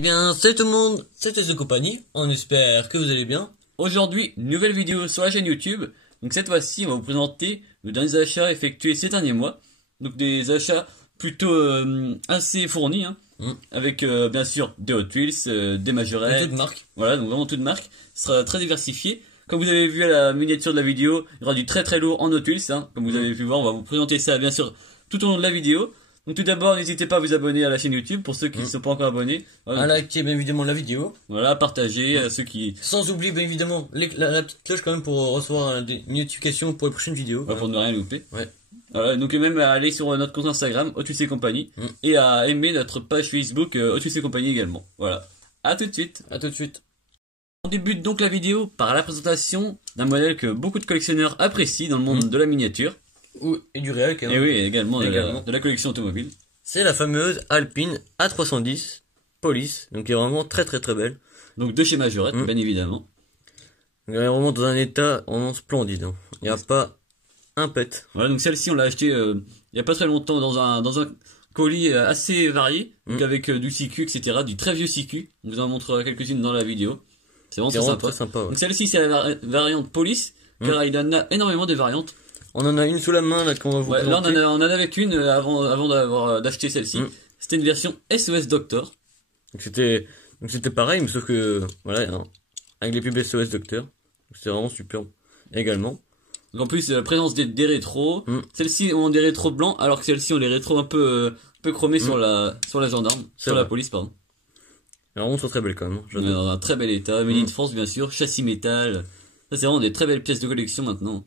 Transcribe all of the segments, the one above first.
Eh bien, salut tout le monde, c'est TS de compagnie, on espère que vous allez bien. Aujourd'hui, nouvelle vidéo sur la chaîne YouTube. Donc cette fois-ci, on va vous présenter nos derniers achats effectués ces derniers mois. Donc des achats plutôt assez fournis, hein, avec bien sûr des Hot Wheels, des majorettes. Toute marque. Voilà, donc vraiment toute marque. Ce sera très diversifié. Comme vous avez vu à la miniature de la vidéo, il y aura du très très lourd en Hot Wheels. Hein. Comme vous avez pu voir, on va vous présenter ça bien sûr tout au long de la vidéo. Donc tout d'abord, n'hésitez pas à vous abonner à la chaîne YouTube pour ceux qui ne sont pas encore abonnés. Voilà. À liker bien évidemment la vidéo. Voilà, partager à ceux qui... Sans oublier bien évidemment la petite cloche quand même pour recevoir des notifications pour les prochaines vidéos. Pour ne rien louper. Ouais. Voilà, donc même à aller sur notre compte Instagram, Hot Wheels et compagnie, et à aimer notre page Facebook Hot Wheels et compagnie également. Voilà. À tout de suite. À tout de suite. On débute donc la vidéo par la présentation d'un modèle que beaucoup de collectionneurs apprécient dans le monde de la miniature. Et du réel quand même. Et oui, également, Également. de la collection automobile. C'est la fameuse Alpine A310 Police, donc qui est vraiment très très très belle. Donc de chez Majorette, bien évidemment. Elle est vraiment dans un état vraiment splendide. Hein. Il n'y a pas un pet. Voilà, donc celle-ci on l'a achetée il y a pas très longtemps dans un colis assez varié, donc avec du CQ, etc., du très vieux CQ. On vous en montrera quelques-unes dans la vidéo. C'est vraiment Très sympa. Ouais. Donc celle-ci c'est la variante Police, car il en a énormément de variantes. On en a une sous la main là qu'on va vous présenter. Là on en avait qu'une avant d'acheter celle-ci. C'était une version SOS Doctor. Donc c'était pareil, mais sauf que voilà, hein, avec les pubs SOS Docteur. C'est vraiment super également. Donc en plus la présence des rétros. Celles-ci ont des rétros blancs, alors que celles-ci ont les rétros un peu chromés sur la gendarme, sur la police pardon. Elle est vraiment très belle quand même. Dans un très bel état, made in France bien sûr, châssis métal. Ça c'est vraiment des très belles pièces de collection maintenant.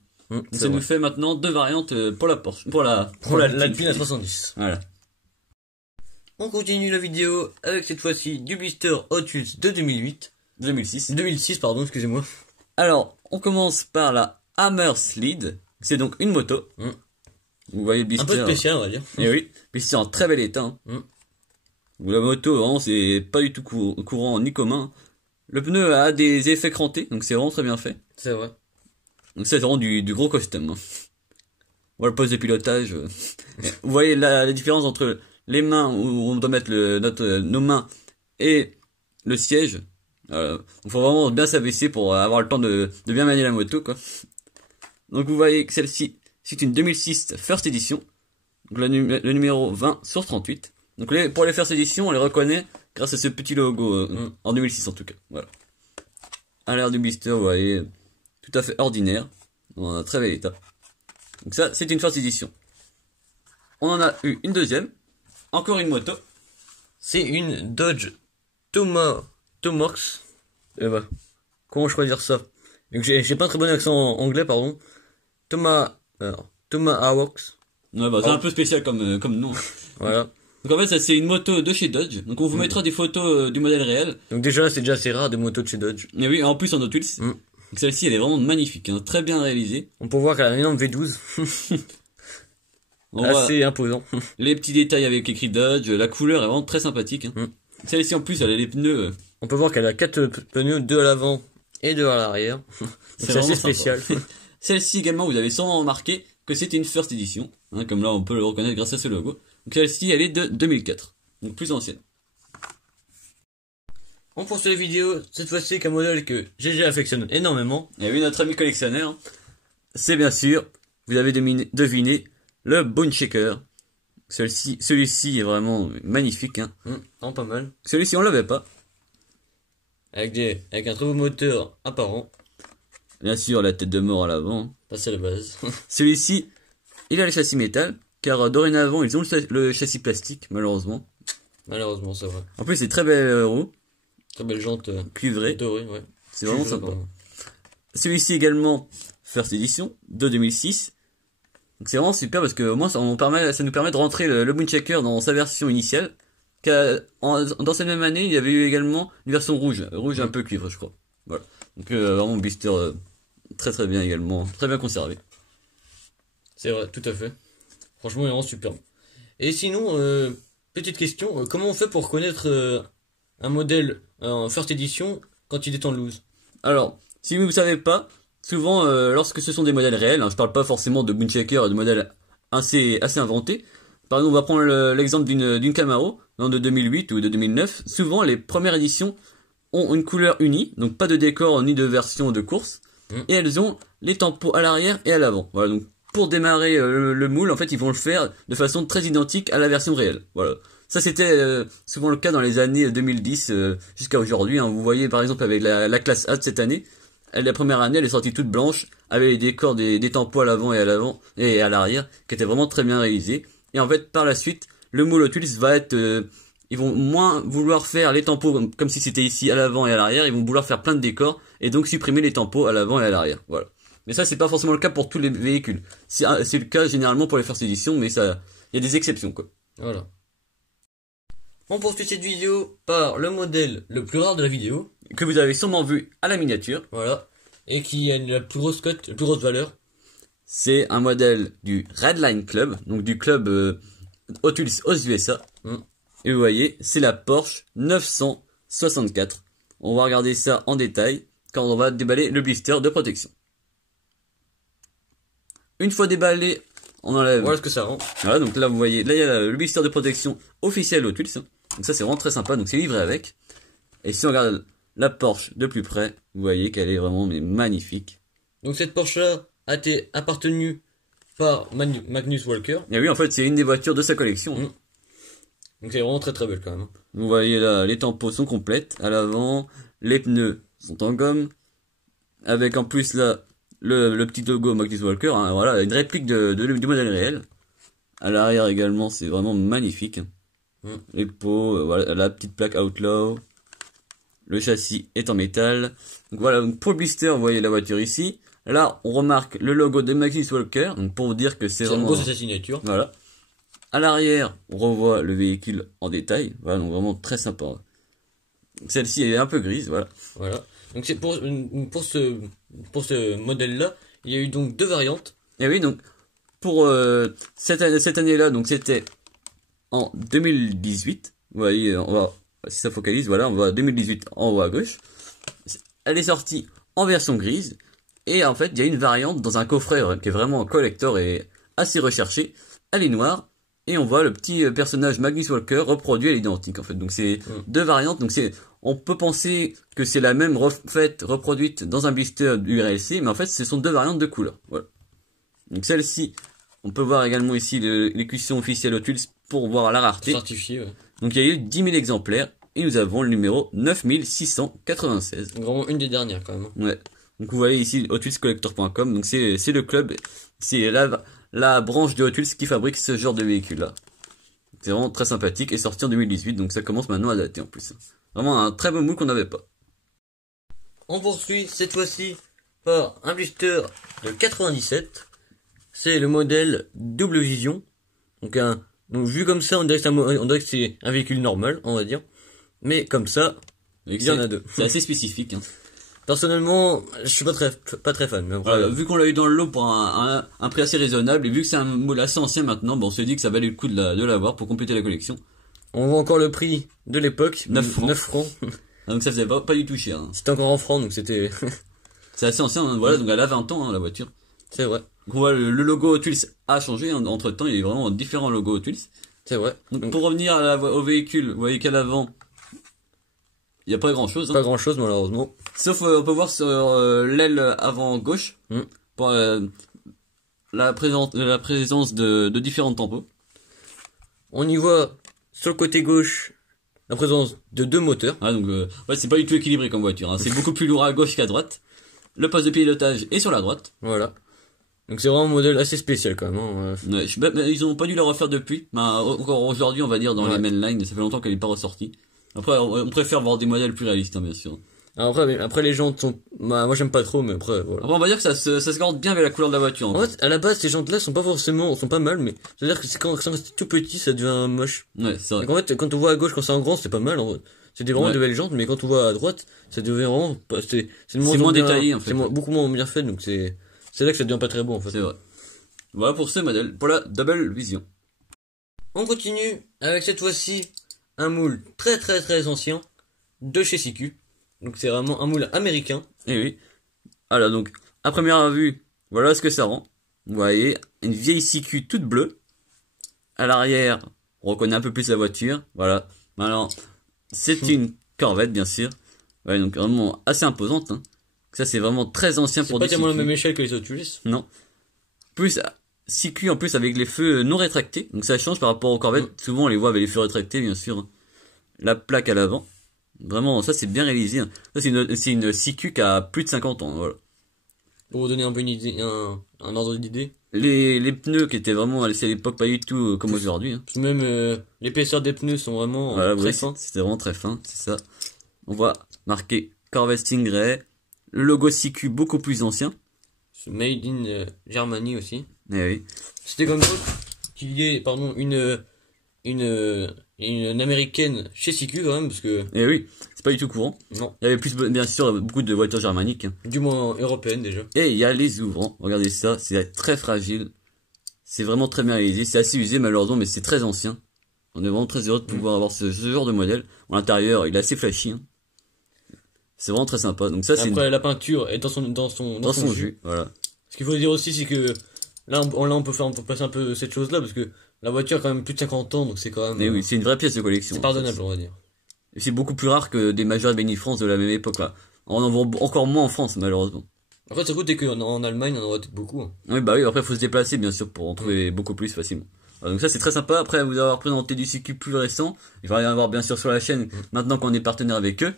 Ça nous fait maintenant deux variantes pour la Porsche, pour l'Alpine A310. Voilà. On continue la vidéo avec cette fois-ci du blister Hot Wheels de 2006 pardon, excusez-moi. Alors, on commence par la Hammer Sled. C'est donc une moto. Vous voyez le blister. Un peu spécial on va dire. Et oui, blister en très bel état. La moto, vraiment, c'est pas du tout courant ni commun. Le pneu a des effets crantés, donc c'est vraiment très bien fait. C'est vrai. Donc c'est vraiment du gros custom. Voilà le poste de pilotage. Vous voyez la différence entre les mains où on doit mettre nos mains et le siège. Il faut vraiment bien s'abaisser pour avoir le temps de bien manier la moto, quoi. Donc vous voyez que celle-ci, c'est une 2006 First Edition. Donc le numéro 20/38. Donc pour les First Edition, on les reconnaît grâce à ce petit logo, en 2006 en tout cas. Voilà. À l'air du blister, vous voyez, tout à fait ordinaire, dans un très bel état. Donc ça, c'est une First Edition. On en a eu une deuxième, encore une moto. C'est une Dodge Tomahawk. Comment je pourrais dire ça? J'ai pas un très bon accent anglais, pardon. Tomahawk. Ouais, c'est un peu spécial comme nom. Voilà. Donc en fait, ça c'est une moto de chez Dodge. Donc on vous mettra des photos du modèle réel. Donc déjà, c'est déjà assez rare des motos de chez Dodge. Et oui, en plus en Hot Wheels. Donc celle-ci, elle est vraiment magnifique, hein, très bien réalisée. On peut voir qu'elle a un énorme V12. Assez imposant. Les petits détails avec écrit Dodge, la couleur est vraiment très sympathique. Hein. Celle-ci en plus, elle a les pneus. On peut voir qu'elle a 4 pneus, 2 à l'avant et 2 à l'arrière. C'est assez spécial. Celle-ci également, vous avez sûrement remarqué que c'était une First Edition. Hein, comme là, on peut le reconnaître grâce à ce logo. Donc celle-ci, elle est de 2004. Donc plus ancienne. On poursuit la vidéo, cette fois-ci avec un modèle que GG affectionne énormément. Et oui, notre ami collectionneur, c'est bien sûr, vous avez deviné, le Bone Shaker. Celui-ci est vraiment magnifique. Hein. Vraiment pas mal. Celui-ci, on l'avait pas. Avec un très beau moteur apparent. Bien sûr, la tête de mort à l'avant. Ça, c'est la base. Celui-ci, il a le châssis métal, car dorénavant, ils ont le châssis plastique, malheureusement. Malheureusement, c'est vrai. En plus, c'est très belle roue. Très belle jante cuivrée. Dorée, ouais. C'est vraiment sympa. Celui-ci également, First Edition, de 2006. Donc c'est vraiment super parce que au moins ça nous permet de rentrer le Bone Shaker dans sa version initiale. Dans cette même année, il y avait eu également une version rouge un peu cuivre, je crois. Voilà. Donc vraiment un blister très très bien également, très bien conservé. C'est vrai, tout à fait. Franchement, il est vraiment superbe. Et sinon, petite question, comment on fait pour connaître un modèle en First Edition quand il est en loose? Alors, si vous ne savez pas, souvent lorsque ce sont des modèles réels, hein, je parle pas forcément de Bone Shaker et de modèles assez inventés, Par exemple, on va prendre l'exemple d'une Camaro, de 2008 ou de 2009. Souvent, les premières éditions ont une couleur unie, donc pas de décor ni de version de course. Et elles ont les tampons à l'arrière et à l'avant. Voilà, donc pour démarrer le moule, en fait, ils vont le faire de façon très identique à la version réelle. Voilà. Ça, c'était souvent le cas dans les années 2010 jusqu'à aujourd'hui. Hein. Vous voyez, par exemple, avec la classe A de cette année, la première année, elle est sortie toute blanche, avec les décors des tampons à l'avant et à l'arrière, qui étaient vraiment très bien réalisés. Et en fait, par la suite, le moule Hot Wheels va être... ils vont moins vouloir faire les tampons comme si c'était ici à l'avant et à l'arrière. Ils vont vouloir faire plein de décors et donc supprimer les tampons à l'avant et à l'arrière. Voilà. Mais ça, c'est pas forcément le cas pour tous les véhicules. C'est le cas généralement pour les first edition, mais ça, il y a des exceptions, quoi. Voilà. On poursuit cette vidéo par le modèle le plus rare de la vidéo. Que vous avez sûrement vu à la miniature. Voilà. Et qui a la plus grosse cote, la plus grosse valeur. C'est un modèle du Redline Club, donc du club Hot Wheels aux USA. Et vous voyez, c'est la Porsche 964. On va regarder ça en détail quand on va déballer le blister de protection. Une fois déballé, on enlève. Voilà ce que ça rend. Voilà, donc là vous voyez, là il y a le blister de protection officiel Hot Wheels. Donc ça c'est vraiment très sympa, donc c'est livré avec. Et si on regarde la Porsche de plus près, vous voyez qu'elle est vraiment magnifique. Donc cette Porsche-là a été appartenue par Magnus Walker. Et oui, en fait c'est une des voitures de sa collection. Donc c'est vraiment très très belle quand même. Vous voyez là, les tampons sont complètes à l'avant, les pneus sont en gomme, avec en plus là le petit logo Magnus Walker, hein, voilà, une réplique du modèle réel. À l'arrière également, c'est vraiment magnifique. Les pots, voilà, la petite plaque Outlaw. Le châssis est en métal. Donc voilà, donc pour le blister, vous voyez la voiture ici. Là, on remarque le logo de Magnus Walker, donc pour vous dire que c'est vraiment... En gros, c'est sa signature. Voilà. À l'arrière, on revoit le véhicule en détail. Voilà, donc vraiment très sympa. Celle-ci est un peu grise, voilà. Voilà. Donc c'est pour ce modèle-là, il y a eu donc deux variantes. Et oui, donc pour cette année-là, donc c'était en 2018. Vous voyez, on va, si ça focalise, voilà, on va à 2018 en haut à gauche. Elle est sortie en version grise. Et en fait, il y a une variante dans un coffret qui est vraiment collector et assez recherché. Elle est noire. Et on voit le petit personnage Magnus Walker reproduit à l'identique en fait. Donc c'est deux variantes. Donc on peut penser que c'est la même reproduite dans un blister du RLC, mais en fait ce sont deux variantes de couleurs. Voilà. Donc celle-ci, on peut voir également ici l'écusson officielle Hot Wheels pour voir la rareté. Certifié, ouais. Donc il y a eu 10 000 exemplaires et nous avons le numéro 9696. Donc vraiment une des dernières quand même. Ouais. Donc vous voyez ici hotwheelscollector.com. Donc c'est le club, c'est la branche de Hot Wheels qui fabrique ce genre de véhicule là. C'est vraiment très sympathique et sorti en 2018, donc ça commence maintenant à dater en plus. Vraiment un très beau moule qu'on n'avait pas. On poursuit cette fois-ci par un blister de 97. C'est le modèle Double Vision. Donc vu comme ça, on dirait que c'est un véhicule normal, on va dire. Mais comme ça, il y en a deux. C'est assez spécifique. Hein. Personnellement, je suis pas très fan. Mais voilà, vu qu'on l'a eu dans le lot pour un prix assez raisonnable, et vu que c'est un moule assez ancien maintenant, bon, on s'est dit que ça valait le coup de l'avoir pour compléter la collection. On voit encore le prix de l'époque, 9 francs. 9 francs. Donc ça faisait pas du tout cher. Hein. C'était encore en francs, donc c'était... c'est assez ancien, hein, voilà, donc elle a 20 ans, hein, la voiture. C'est vrai. Donc on voit le logo Hot Wheels a changé, hein, entre temps, il y a vraiment différents logos Hot Wheels. C'est vrai. Donc pour revenir au véhicule, vous voyez qu'à l'avant, il n'y a pas grand chose. Hein. Pas grand chose malheureusement. Sauf on peut voir sur l'aile avant gauche pour la présence de différents tampons. On y voit sur le côté gauche la présence de deux moteurs. Ah donc ouais, c'est pas du tout équilibré comme voiture. Hein. C'est beaucoup plus lourd à gauche qu'à droite. Le poste de pilotage est sur la droite. Voilà. Donc c'est vraiment un modèle assez spécial quand même. Hein. Ouais, ils ont pas dû le refaire depuis. Ben, encore aujourd'hui on va dire dans les mainlines. Ça fait longtemps qu'elle est pas ressortie. Après, on préfère voir des modèles plus réalistes, hein, bien sûr. Alors après les jantes sont, moi j'aime pas trop, mais après, voilà. Après, on va dire que ça se garde bien avec la couleur de la voiture. En fait, à la base, ces jantes-là sont pas mal, mais c'est-à-dire que quand c'est tout petit, ça devient moche. Ouais, c'est vrai. Donc en fait, quand on voit à gauche, quand c'est en grand, c'est pas mal, en vrai. C'était vraiment de belles jantes, mais quand on voit à droite, ça devient vraiment, c'est moins détaillé, en fait. C'est beaucoup moins bien fait, donc c'est là que ça devient pas très beau, en fait. C'est vrai. Voilà pour ce modèle, pour la Double Vision. On continue avec cette fois-ci un moule très très très ancien de chez CQ. Donc c'est vraiment un moule américain. Et oui. Alors donc, à première vue, voilà ce que ça rend. Vous voyez, une vieille CQ toute bleue. À l'arrière, on reconnaît un peu plus la voiture. Voilà. Maintenant, c'est une Corvette, bien sûr. Ouais, donc vraiment assez imposante. Hein. Ça, c'est vraiment très ancien C'est pour pas du tellement la CQ. même échelle que les autres Ulysse. Non. Plus, CQ en plus avec les feux non rétractés. Donc ça change par rapport aux Corvettes. Souvent, on les voit avec les feux rétractés, bien sûr. Hein. La plaque à l'avant. Vraiment, ça, c'est bien réalisé. Hein. Ça, c'est une CQ qui a plus de 50 ans. Voilà. Pour vous donner un peu une idée, un ordre d'idée. Les pneus qui étaient vraiment à l'époque pas du tout comme aujourd'hui. Hein. Même l'épaisseur des pneus sont vraiment Voilà, très oui, fins. c'était vraiment très fin, c'est ça. On voit marqué Corvette Stingray. Le logo CQ beaucoup plus ancien. C'est Made in Germany aussi. Eh oui. C'était comme ça qu'il y ait pardon une américaine chez CQ quand même parce que Eh oui, c'est pas du tout courant. non, Il y avait plus, bien sûr, beaucoup de voitures germaniques. Hein. du moins européenne déjà. Et il y a les ouvrants. Regardez ça, c'est très fragile. C'est vraiment très bien réalisé. C'est assez usé malheureusement, mais c'est très ancien. On est vraiment très heureux de pouvoir avoir ce genre de modèle. À l'intérieur, il est assez flashy. Hein. C'est vraiment très sympa. Donc ça, c'est Après la peinture est dans son jus. jus. Voilà. Ce qu'il faut dire aussi c'est que là on peut passer un peu cette chose là parce que la voiture a quand même plus de 50 ans donc c'est quand même Mais oui, c'est une vraie pièce de collection. c'est pardonnable on va dire. Et c'est beaucoup plus rare que des Majoret Benny-France de la même époque. Là. On en voit encore moins en France, malheureusement. Après ça coûte et qu'en Allemagne on en voit peut-être beaucoup. Hein. Oui, bah oui, après, il faut se déplacer, bien sûr, pour en trouver beaucoup plus facilement. Donc ça, c'est très sympa. Après vous avoir présenté du CQ plus récent, il va y en avoir, bien sûr, sur la chaîne, maintenant qu'on est partenaire avec eux.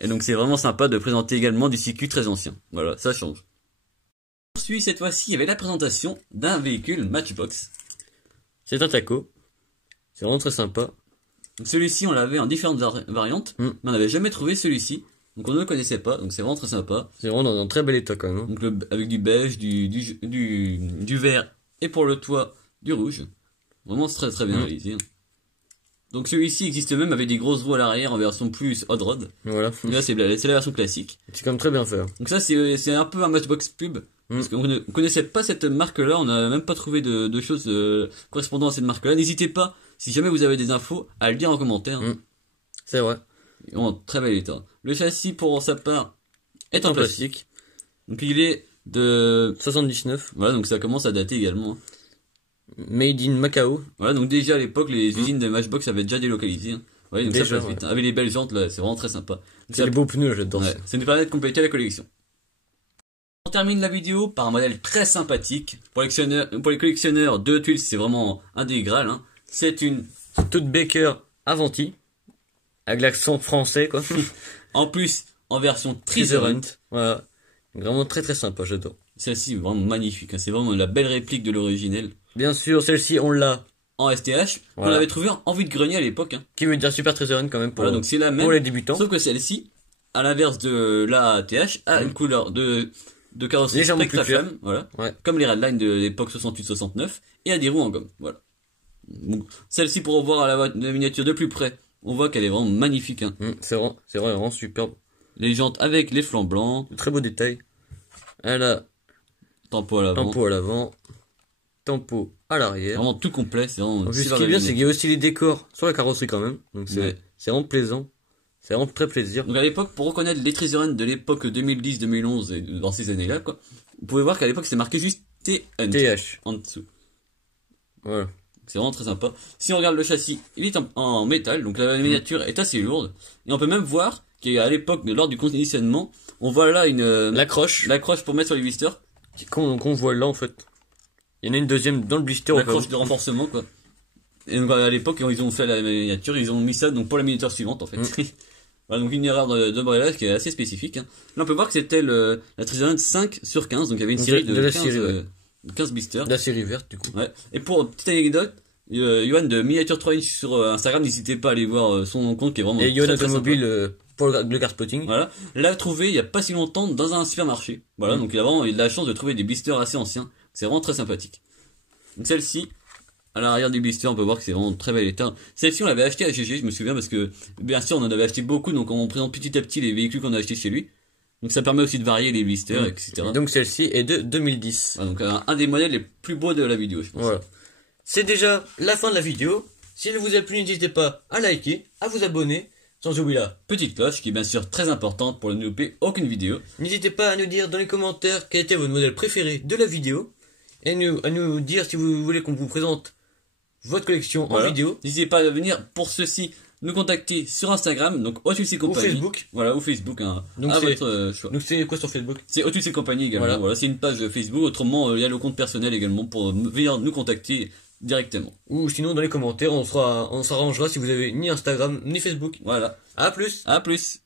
Et donc, c'est vraiment sympa de présenter également du CQ très ancien. Voilà, ça change. Ensuite, cette fois-ci, il y avait la présentation d'un véhicule Matchbox. C'est un taco. C'est vraiment très sympa. Donc celui-ci, on l'avait en différentes variantes, mais on n'avait jamais trouvé celui-ci. Donc on ne le connaissait pas, donc c'est vraiment très sympa. C'est vraiment dans un très bel état quand même. Hein. Donc avec du beige, du vert et pour le toit du rouge. Vraiment c'est très très bien réalisé. Donc celui-ci existe même avec des grosses roues à l'arrière en version plus hot rod. Voilà. Et là c'est la version classique. C'est quand même très bien fait. Hein. Donc ça c'est un peu un Matchbox pub. Parce qu'on ne connaissait pas cette marque-là, on n'a même pas trouvé de choses correspondant à cette marque-là. N'hésitez pas, si jamais vous avez des infos, à le dire en commentaire. C'est vrai. En très bel état. Le châssis pour sa part est en plastique. Donc il est de 79. Voilà, donc ça commence à dater également. Made in Macao. Voilà, donc déjà à l'époque, les usines de Matchbox avaient déjà délocalisé. Hein. Ouais, donc Déjà, ça passe vite. Avec les belles jantes, là, c'est vraiment très sympa. C'est les beaux pneus, j'adore ça. Ça nous permet de compléter la collection. On termine la vidéo par un modèle très sympathique. Pour les collectionneurs de tuiles, c'est vraiment un des Graal. Hein. C'est une Studebaker Avanti. Avec l'accent français, quoi. En plus, en version Treasure Treasure Hunt. Hunt. Voilà. Vraiment très très sympa, j'adore. Celle-ci est vraiment magnifique. Hein. C'est vraiment la belle réplique de l'originel. Bien sûr, celle-ci, on l'a. En STH, Voilà. on l'avait trouvé en vue de grenier à l'époque. Hein. Qui veut dire Super Treasure Hunt quand même pour, Voilà, donc c'est la même. pour les débutants. Sauf que celle-ci, à l'inverse de la TH, a une couleur de carrosserie Légèrement plus claire. Spectraflamme, voilà. Ouais. Comme les Redline de l'époque 68-69, et a des roues en gomme, voilà. Donc, celle-ci, pour voir la miniature de plus près, on voit qu'elle est vraiment magnifique. Hein. C'est vraiment superbe. Les jantes avec les flancs blancs, Très beau détail. Elle a tempo à l'avant. tempo à l'avant, tempo à l'arrière. Vraiment tout complet, c'est vraiment En plus, ce super qui est belle bien, c'est miniature. qu'il y a aussi les décors sur la carrosserie quand même. Donc Ouais. c'est vraiment plaisant. C'est vraiment très plaisir. Donc à l'époque, pour reconnaître les Treasure Hunt de l'époque 2010-2011 et dans ces années-là, quoi, vous pouvez voir qu'à l'époque, c'est marqué juste T-Hunt TH. en dessous. Voilà. C'est vraiment très sympa. Si on regarde le châssis, il est en métal, donc la miniature est assez lourde. Et on peut même voir qu'à l'époque, lors du conditionnement, on voit là L'accroche l'accroche pour mettre sur les blisters. qu'on voit là en fait. Il y en a une deuxième dans le blister. L'accroche de renforcement, quoi. Et donc à l'époque, quand ils ont fait la miniature, ils ont mis ça donc pour la miniature suivante, en fait. Voilà, donc une erreur d'embrayage qui est assez spécifique. Hein. Là, on peut voir que c'était la Treasure Hunt 5/15, donc il y avait une série de la 15, série, ouais. 15 blisters. La série verte du coup. Ouais. Et pour petite anecdote, Yohan de Miniature 3 inch sur Instagram, n'hésitez pas à aller voir son compte qui est vraiment Et Yon très, très Automobile sympa. pour le car spotting. Voilà. L'a trouvé il y a pas si longtemps dans un supermarché. Voilà, donc il a vraiment eu de la chance de trouver des blisters assez anciens. C'est vraiment très sympathique. Donc celle-ci, à l'arrière du blister, on peut voir que c'est vraiment très bel état. Celle-ci, on l'avait acheté à GG, je me souviens, parce que, bien sûr, on en avait acheté beaucoup, donc on présente petit à petit les véhicules qu'on a achetés chez lui. Donc ça permet aussi de varier les blisters, etc. Et donc celle-ci est de 2010. Voilà, donc un des modèles les plus beaux de la vidéo, je pense. Voilà. C'est déjà la fin de la vidéo. S'il vous a plu, n'hésitez pas à liker, à vous abonner, sans oublier la Petite cloche, qui est bien sûr très importante pour ne louper aucune vidéo. N'hésitez pas à nous dire dans les commentaires quel était votre modèle préféré de la vidéo. Et à nous dire si vous voulez qu'on vous présente votre collection en Voilà. vidéo. N'hésitez pas à venir pour ceci nous contacter sur Instagram, donc Otus et compagnie. Facebook. Voilà, ou Facebook, hein, Donc à c'est- votre choix. Donc c'est quoi sur Facebook? C'est Otus et compagnie également. Voilà. Voilà, c'est une page Facebook. Autrement, il y a le compte personnel également pour venir nous contacter directement. Ou sinon dans les commentaires, on s'arrangera si vous avez ni Instagram ni Facebook. Voilà. À plus. À plus.